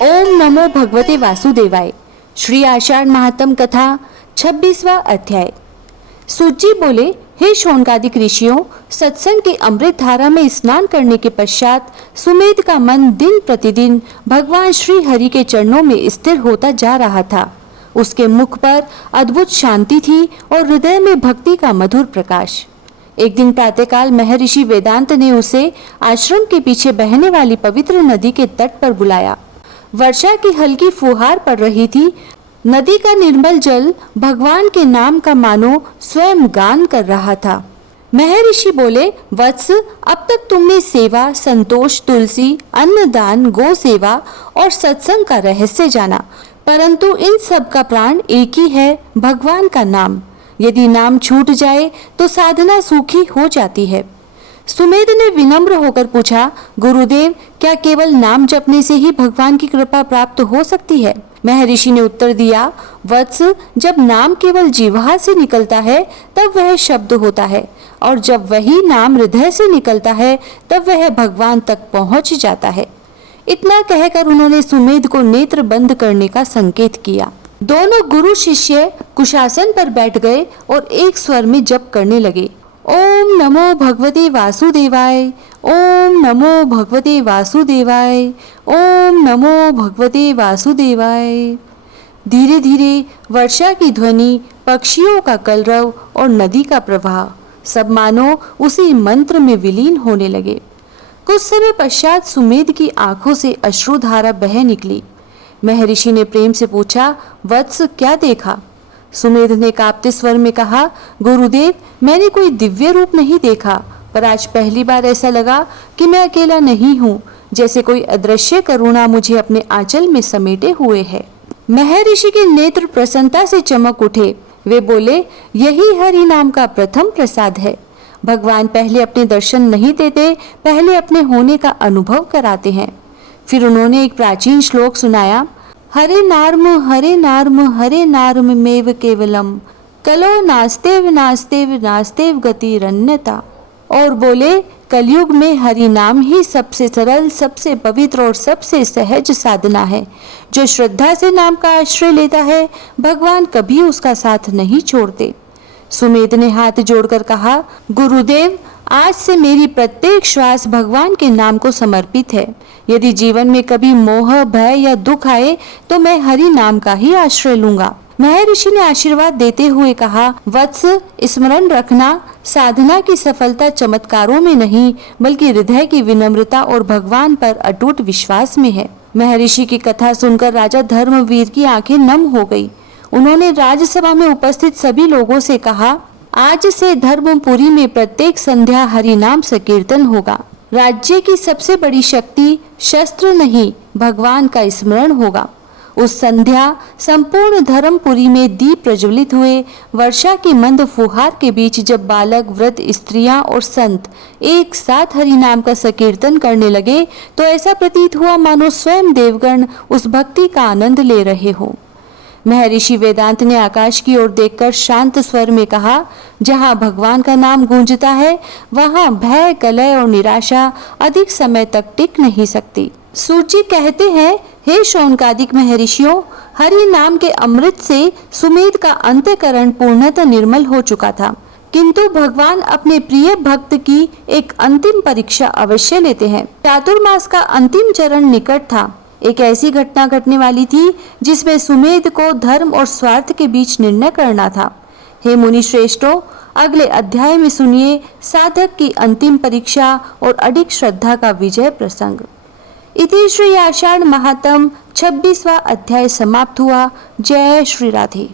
ओम नमो भगवते वासुदेवाय। श्री आषाढ़ महात्म कथा 26वां अध्याय। सूत बोले, हे शौनकादिक ऋषियों, सत्संग की अमृत धारा में स्नान करने के पश्चात सुमेध का मन दिन प्रतिदिन भगवान श्री हरि के चरणों में स्थिर होता जा रहा था। उसके मुख पर अद्भुत शांति थी और हृदय में भक्ति का मधुर प्रकाश। एक दिन प्रातःकाल महर्षि वेदांत ने उसे आश्रम के पीछे बहने वाली पवित्र नदी के तट पर बुलाया। वर्षा की हल्की फुहार पड़ रही थी। नदी का निर्मल जल भगवान के नाम का मानो स्वयं गान कर रहा था। महर्षि बोले, वत्स, अब तक तुमने सेवा, संतोष, तुलसी, अन्नदान, गो सेवा और सत्संग का रहस्य जाना, परंतु इन सब का प्राण एक ही है, भगवान का नाम। यदि नाम छूट जाए तो साधना सूखी हो जाती है। सुमेध ने विनम्र होकर पूछा, गुरुदेव, क्या केवल नाम जपने से ही भगवान की कृपा प्राप्त हो सकती है? महर्षि ने उत्तर दिया, वत्स, जब नाम केवल जीवा से निकलता है तब वह शब्द होता है, और जब वही नाम हृदय से निकलता है तब वह भगवान तक पहुंच जाता है। इतना कहकर उन्होंने सुमेध को नेत्र बंद करने का संकेत किया। दोनों गुरु शिष्य कुशासन पर बैठ गए और एक स्वर में जप करने लगे। ओम नमो भगवते वासुदेवाय, ओम नमो भगवते वासुदेवाय, ओम नमो भगवते वासुदेवाय। धीरे धीरे वर्षा की ध्वनि, पक्षियों का कलरव और नदी का प्रवाह सब मानो उसी मंत्र में विलीन होने लगे। कुछ समय पश्चात सुमेध की आंखों से अश्रुधारा बह निकली। महर्षि ने प्रेम से पूछा, वत्स, क्या देखा? सुमेध ने कांपते स्वर में कहा, गुरुदेव, मैंने कोई दिव्य रूप नहीं देखा, पर आज पहली बार ऐसा लगा कि मैं अकेला नहीं हूँ, जैसे कोई अदृश्य करुणा मुझे अपने आंचल में समेटे हुए है। महर्षि के नेत्र प्रसन्नता से चमक उठे। वे बोले, यही हरि नाम का प्रथम प्रसाद है। भगवान पहले अपने दर्शन नहीं देते, पहले अपने होने का अनुभव कराते हैं। फिर उन्होंने एक प्राचीन श्लोक सुनाया, हरे नार्म हरे नार्म मेव केवलम, कलो नास्तेव नास्तेव नास्तेव गतिरन्यता। और बोले, कलयुग में हरि नाम ही सबसे सरल, सबसे पवित्र और सबसे सहज साधना है। जो श्रद्धा से नाम का आश्रय लेता है, भगवान कभी उसका साथ नहीं छोड़ते। सुमेध ने हाथ जोड़कर कहा, गुरुदेव, आज से मेरी प्रत्येक श्वास भगवान के नाम को समर्पित है। यदि जीवन में कभी मोह, भय या दुख आए तो मैं हरि नाम का ही आश्रय लूंगा। महर्षि ने आशीर्वाद देते हुए कहा, वत्स, स्मरण रखना, साधना की सफलता चमत्कारों में नहीं, बल्कि हृदय की विनम्रता और भगवान पर अटूट विश्वास में है। महर्षि की कथा सुनकर राजा धर्मवीर की आंखें नम हो गई। उन्होंने राजसभा में उपस्थित सभी लोगों से कहा, आज से धर्मपुरी में प्रत्येक संध्या हरि नाम संकीर्तन होगा। राज्य की सबसे बड़ी शक्ति शस्त्र नहीं, भगवान का स्मरण होगा। उस संध्या संपूर्ण धर्मपुरी में दीप प्रज्वलित हुए। वर्षा की मंद फुहार के बीच जब बालक, वृद्ध, स्त्रियां और संत एक साथ हरि नाम का संकीर्तन करने लगे तो ऐसा प्रतीत हुआ मानो स्वयं देवगण उस भक्ति का आनंद ले रहे हो। महर्षि वेदांत ने आकाश की ओर देखकर शांत स्वर में कहा, जहाँ भगवान का नाम गूंजता है, वहाँ भय, कलह और निराशा अधिक समय तक टिक नहीं सकती। सूची कहते हैं, हे शौनकादिक महर्षियों, हरि नाम के अमृत से सुमेध का अंतःकरण पूर्णतः निर्मल हो चुका था, किंतु भगवान अपने प्रिय भक्त की एक अंतिम परीक्षा अवश्य लेते हैं। चातुर्मास का अंतिम चरण निकट था। एक ऐसी घटना घटने वाली थी जिसमें सुमेध को धर्म और स्वार्थ के बीच निर्णय करना था। हे मुनि श्रेष्ठों, अगले अध्याय में सुनिए साधक की अंतिम परीक्षा और अडिग श्रद्धा का विजय प्रसंग। इति श्री आषाढ़ महात्म 26वां अध्याय समाप्त हुआ। जय श्री राधे।